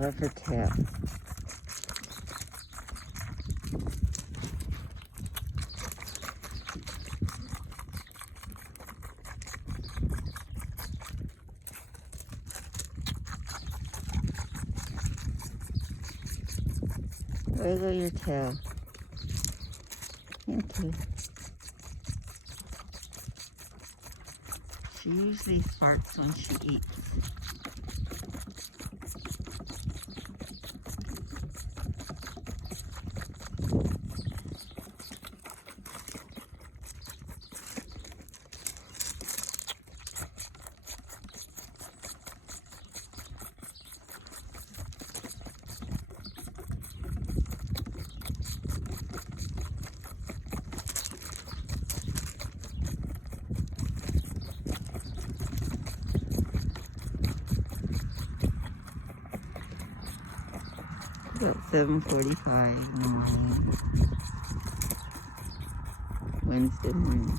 love her tail. Wiggle your tail. Thank you. She usually farts when she eats. About 7:45 in the morning, Wednesday morning.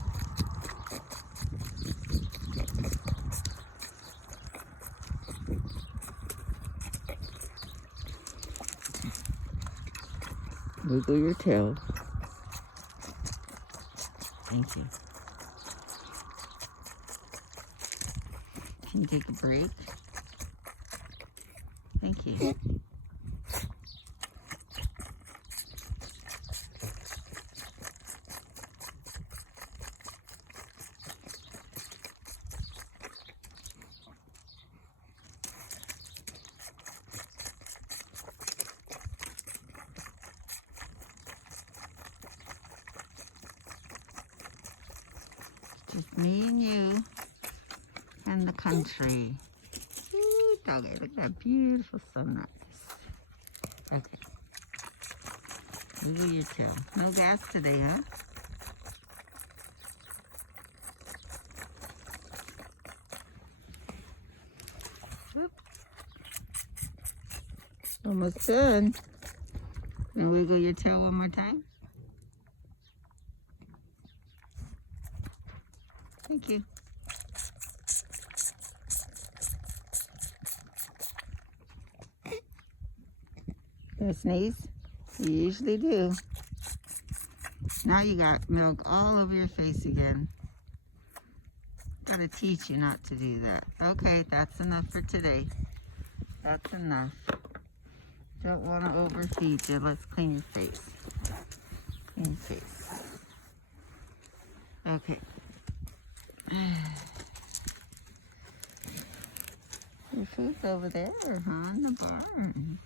Wiggle your tail. Thank you. Can you take a break? Thank you. Just me and you and the country. Ooh, doggy, look at that beautiful sunrise. Okay. Wiggle your tail. No gas today, huh? Whoop. Almost done. And wiggle your tail one more time. Thank you. Gonna sneeze? You usually do. Now you got milk all over your face again. Gotta teach you not to do that. Okay, that's enough for today. That's enough. Don't want to overfeed you. Let's clean your face. Clean your face. Okay. Your food's over there, huh? In the barn.